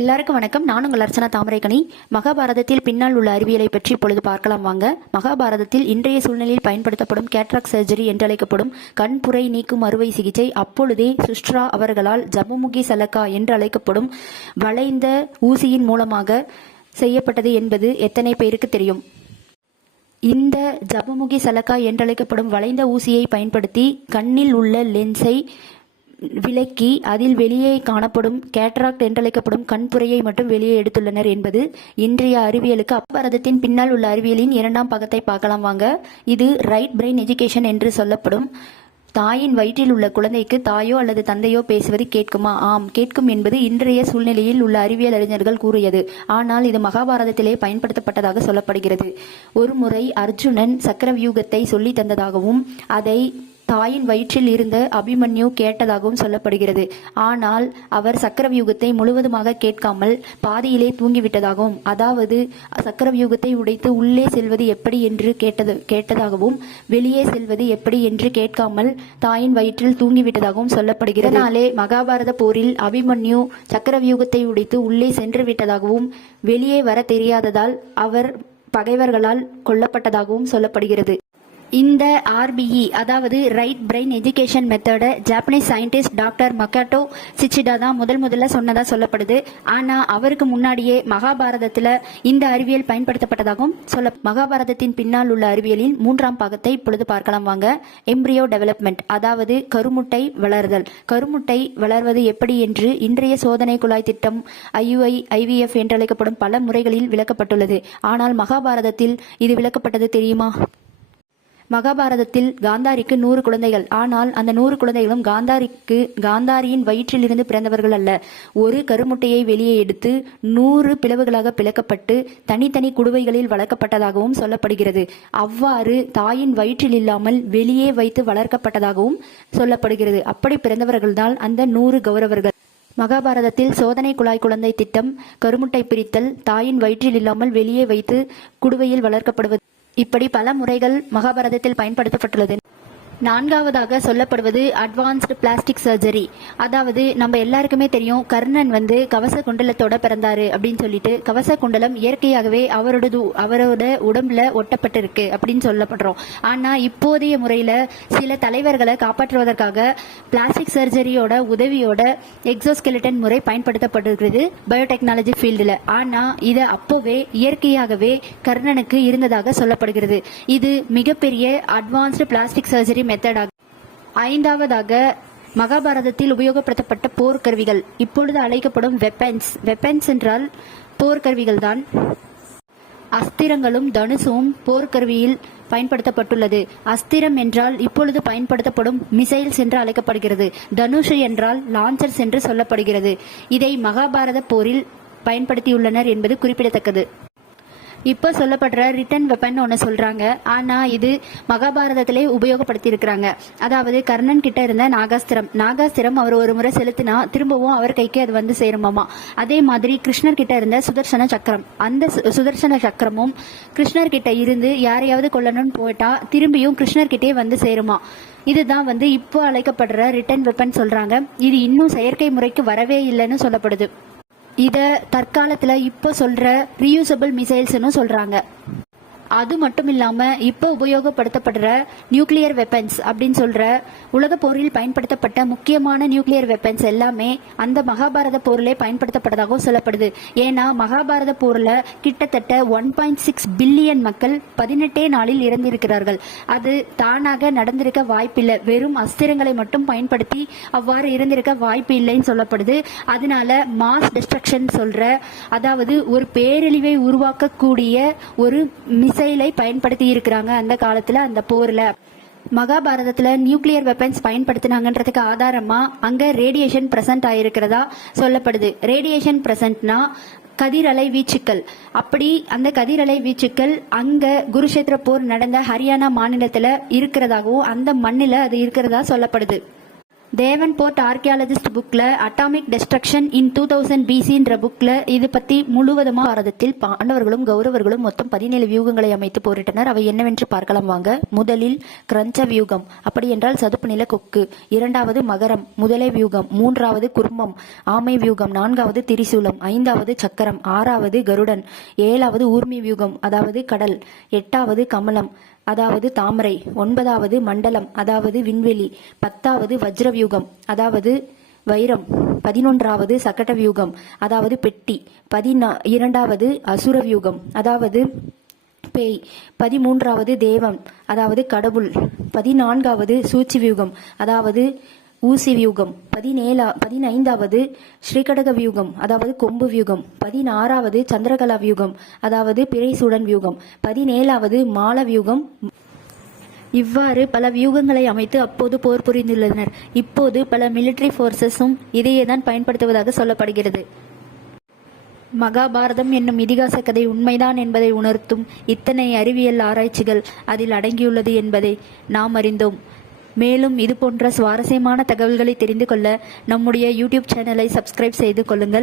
எல்லாருக்கும் வணக்கம். நான் உங்கள் அர்ச்சனா தாமரைக்கணி மகாபாரதத்தில் பின்னால் உள்ள அறிவியலை பற்றி இப்பொழுது பார்க்கலாம் வாங்க. மகாபாரதத்தில் இன்றைய சூழ்நிலையில் பயன்படுத்தப்படும் கேட்ராக் சர்ஜரி என்றழைக்கப்படும் கண்புரை நீக்கும் அறுவை சிகிச்சை அப்பொழுதே சுஷ்ரா அவர்களால் ஜபமுகி சலக்கா என்று அழைக்கப்படும் வளைந்த ஊசியின் மூலமாக செய்யப்பட்டது என்பது எத்தனை பேருக்கு தெரியும்? இந்த ஜபமுகி சலக்கா என்றழைக்கப்படும் வளைந்த ஊசியை பயன்படுத்தி கண்ணில் உள்ள லென்ஸை விலக்கி அதில் வெளியே காணப்படும் கேட்ராக்ட் என்றழைக்கப்படும் கண்புரையை மட்டும் வெளியே எடுத்துள்ளனர் என்பது இன்றைய அறிவியலுக்கு அப்பரதத்தின் பின்னால் உள்ள அறிவியலின் இரண்டாம் பக்கத்தை பார்க்கலாம் வாங்க. இது ரைட் பிரெயின் எஜுகேஷன் என்று சொல்லப்படும். தாயின் வயிற்றில் உள்ள குழந்தைக்கு தாயோ அல்லது தந்தையோ பேசுவது கேட்குமா? ஆம் கேட்கும் என்பது இன்றைய சூழ்நிலையில் உள்ள அறிவியல் அறிஞர்கள் கூறியது. ஆனால் இது மகாபாரதத்திலே பயன்படுத்தப்பட்டதாக சொல்லப்படுகிறது. ஒருமுறை அர்ஜுனன் சக்கரவியூகத்தை சொல்லி தந்ததாகவும் அதை தாயின் வயிற்றில் இருந்த அபிமன்யு கேட்டதாகவும் சொல்லப்படுகிறது. ஆனால் அவர் சக்கரவியூகத்தை முழுவதுமாக கேட்காமல் பாதியிலே தூங்கிவிட்டதாகவும் அதாவது சக்கரவியூகத்தை உடைத்து உள்ளே செல்வது எப்படி என்று கேட்டது கேட்டதாகவும் வெளியே செல்வது எப்படி என்று கேட்காமல் தாயின் வயிற்றில் தூங்கிவிட்டதாகவும் சொல்லப்படுகிறது. அதனாலே மகாபாரத போரில் அபிமன்யு சக்கரவியூகத்தை உடைத்து உள்ளே சென்று விட்டதாகவும் வெளியே வர தெரியாததால் அவர் பகைவர்களால் கொல்லப்பட்டதாகவும் சொல்லப்படுகிறது. இந்த ஆர்பிஇ அதாவது right brain education மெத்தட Japanese scientist doctor Makoto Shichida தான் முதல் முதல்ல சொன்னதா சொல்லப்படுது. ஆனா அவருக்கு முன்னாடியே மகாபாரதத்துல இந்த அறிவியல் பயன்படுத்தப்பட்டதாகவும் சொல்ல மகாபாரதத்தின் பின்னால் உள்ள அறிவியலின் மூன்றாம் பாகத்தை இப்பொழுது பார்க்கலாம் வாங்க. எம்ப்ரியோ டெவலப்மெண்ட் அதாவது கருமுட்டை வளர்தல். கருமுட்டை வளர்வது எப்படி என்று இன்றைய சோதனை குழாய் திட்டம் ஐயுஐ ஐவிஎஃப் என்றழைக்கப்படும் பல முறைகளில் விளக்கப்பட்டுள்ளது. ஆனால் மகாபாரதத்தில் இது விளக்கப்பட்டது தெரியுமா? மகாபாரதத்தில் காந்தாரிக்கு நூறு குழந்தைகள். ஆனால் அந்த நூறு குழந்தைகளும் காந்தாரிக்கு காந்தாரியின் வயிற்றிலிருந்து பிறந்தவர்கள் அல்ல. ஒரு கருமுட்டையை வெளியே எடுத்து நூறு பிளவுகளாக பிளக்கப்பட்டு தனித்தனி குடுவைகளில் வளர்க்கப்பட்டதாகவும் சொல்லப்படுகிறது. அவ்வாறு தாயின் வயிற்றில் இல்லாமல் வெளியே வைத்து வளர்க்கப்பட்டதாகவும் சொல்லப்படுகிறது. அப்படி பிறந்தவர்கள்தான் அந்த நூறு கௌரவர்கள். மகாபாரதத்தில் சோதனை குழாய் குழந்தை திட்டம் கருமுட்டை பிரித்தல் தாயின் வயிற்றில் இல்லாமல் வெளியே வைத்து குடுவையில் வளர்க்கப்படுவது. இப்படி பல முறைகள் மகாபாரதத்தில் பயன்படுத்தப்பட்டுள்ளது. நான்காவதாக சொல்லப்படுவது அட்வான்ஸ்டு பிளாஸ்டிக் சர்ஜரி அதாவது நம்ம எல்லாருக்குமே தெரியும் கர்ணன் வந்து கவச குண்டலத்தோட பிறந்தாரு அப்படின்னு சொல்லிட்டு கவச குண்டலம் இயற்கையாகவே அவரோட அவரோட உடம்புல ஒட்டப்பட்டிருக்கு அப்படின்னு சொல்லப்படுறோம். ஆனா இப்போதைய முறையில சில தலைவர்களை காப்பாற்றுவதற்காக பிளாஸ்டிக் சர்ஜரியோட உதவியோட எக்ஸோஸ்கெலிட்டன் முறை பயன்படுத்தப்படுகிறது பயோடெக்னாலஜி ஃபீல்டில் ஆனா இதை அப்போவே இயற்கையாகவே கர்ணனுக்கு இருந்ததாக சொல்லப்படுகிறது. இது மிகப்பெரிய அட்வான்ஸ்டு பிளாஸ்டிக் சர்ஜரி மெத்தடாக ஐந்தாவதாக மகாபாரதத்தில் உபயோகப்படுத்தப்பட்ட போர்க்கருவிகள். இப்பொழுது அழைக்கப்படும் வெப்பன்ஸ் வெப்பன்ஸ் என்றால் போர்க்கருவிகள் தான் அஸ்திரங்களும் தனுசும் போர்க்கருவியில் பயன்படுத்தப்பட்டுள்ளது. அஸ்திரம் என்றால் இப்பொழுது பயன்படுத்தப்படும் மிசைல்ஸ் என்று அழைக்கப்படுகிறது. தனுஷு என்றால் லான்ச்சர்ஸ் என்று சொல்லப்படுகிறது. இதை மகாபாரத போரில் பயன்படுத்தியுள்ளனர் என்பது குறிப்பிடத்தக்கது. இப்போ சொல்லப்படுற ரிட்டன் வெப்பன் ஒன்று சொல்கிறாங்க ஆனால் இது மகாபாரதத்திலே உபயோகப்படுத்தியிருக்கிறாங்க. அதாவது கர்ணன் கிட்ட இருந்த நாகாஸ்திரம். நாகாஸ்திரம் அவர் ஒரு முறை செலுத்தினா திரும்பவும் அவர் கைக்கு அது வந்து சேருமாமா. அதே மாதிரி கிருஷ்ணர் கிட்ட இருந்த சுதர்சன சக்கரம். அந்த சு- சுதர்சன சக்கரமும் கிருஷ்ணர் கிட்ட இருந்து யாரையாவது கொல்லணும்னு போயிட்டா திரும்பியும் கிருஷ்ணர்கிட்டே வந்து சேருமா. இதுதான் வந்து இப்போ அழைக்கப்படுற ரிட்டன் வெப்பன் சொல்றாங்க. இது இன்னும் செயற்கை முறைக்கு வரவே இல்லைன்னு சொல்லப்படுது. இதை தற்காலத்தில் இப்போ சொல்கிற ரீயூசபிள் மிசைல்ஸ்னு சொல்கிறாங்க அது மட்டும் இல்லாமல் இப்போ உபயோகப்படுத்தப்படுற நியூக்ளியர் வெப்பன்ஸ் அப்படின்னு சொல்ற உலக போரில் பயன்படுத்தப்பட்ட முக்கியமான நியூக்ளியர் வெப்பன்ஸ் எல்லாமே அந்த மகாபாரத போரிலே பயன்படுத்தப்பட்டதாகவும் சொல்லப்படுது. ஏன்னா மகாபாரத போரில் கிட்டத்தட்ட ஒன் பாயிண்ட் சிக்ஸ் பில்லியன் மக்கள் பதினெட்டே நாளில் இறந்திருக்கிறார்கள். அது தானாக நடந்திருக்க வாய்ப்பில்லை. வெறும் அஸ்திரங்களை மட்டும் பயன்படுத்தி அவ்வாறு இருந்திருக்க வாய்ப்பு இல்லைன்னு சொல்லப்படுது. அதனால மாஸ் டிஸ்ட்ரக்ஷன் சொல்ற அதாவது ஒரு பேரழிவை உருவாக்கக்கூடிய ஒரு மிஸ் மிசைலை பயன்படுத்தி இருக்கிறாங்க அந்த காலத்துல அந்த போர்ல. மகாபாரதத்துல நியூக்ளியர் வெப்பன்ஸ் பயன்படுத்தினாங்கன்றதுக்கு ஆதாரமா அங்க ரேடியேஷன் பிரசன்ட் ஆயிருக்கிறதா சொல்லப்படுது. ரேடியேஷன் பிரசன்ட்னா கதிரலை வீச்சுக்கள். அப்படி அந்த கதிரலை வீச்சுக்கள் அங்க குருஷேத்திர போர் நடந்த ஹரியானா மாநிலத்துல இருக்கிறதாகவும் அந்த மண்ணில அது இருக்கிறதா சொல்லப்படுது. தேவன்போர்ட் ஆர்கியாலஜிஸ்ட் புக்கில் atomic destruction in two thousand பிசின்ற புக்கில் இது பற்றி முழுவதுமா பாரதத்தில் பாண்டவர்களும் கௌரவர்களும் மொத்தம் பதினேழு வியூகங்களை அமைத்து போரிட்டனர். அவை என்னவென்று பார்க்கலாம் வாங்க. முதலில் கிரஞ்ச வியூகம். அப்படி என்றால் சதுப்பு நில கொக்கு. இரண்டாவது மகரம். முதலை வியூகம். மூன்றாவது குர்மம் ஆமை வியூகம். நான்காவது திரிசூலம். ஐந்தாவது சக்கரம். ஆறாவது கருடன். ஏழாவது ஊர்மி வியூகம். அதாவது கடல். எட்டாவது கமலம். அதாவது தாமரை ஒன்பதாவது மண்டலம் அதாவது விண்வெளி பத்தாவது வஜ்ரவியூகம் அதாவது வைரம் பதினொன்றாவது சக்கட வியூகம் அதாவது பெட்டி பதினா இரண்டாவது அசுர வியூகம் அதாவது பேய் பதிமூன்றாவது தேவம் அதாவது கடவுள் பதினான்காவது சூழ்ச்சி வியூகம் அதாவது ஊசி வியூகம் பதினேழா பதினைந்தாவது ஸ்ரீகடக வியூகம் அதாவது கொம்பு வியூகம் பதினாறாவது சந்திரகலா வியூகம் அதாவது பிழைசூடன் வியூகம் பதினேழாவது மால வியூகம். இவ்வாறு பல வியூகங்களை அமைத்து அப்போது போர் புரிந்துள்ளனர். இப்போது பல மிலிட்டரி ஃபோர்ஸஸும் இதையே தான் பயன்படுத்துவதாக சொல்லப்படுகிறது. மகாபாரதம் என்னும் இதிகாச கதை உண்மைதான் என்பதை உணர்த்தும் இத்தனை அறிவியல் ஆராய்ச்சிகள் அதில் அடங்கியுள்ளது என்பதை நாம் அறிந்தோம். மேலும் இது போன்ற சுவாரஸ்யமான தகவல்களை தெரிந்து கொள்ள நம்முடைய யூடியூப் சேனலை சப்ஸ்கிரைப் செய்து கொள்ளுங்கள்.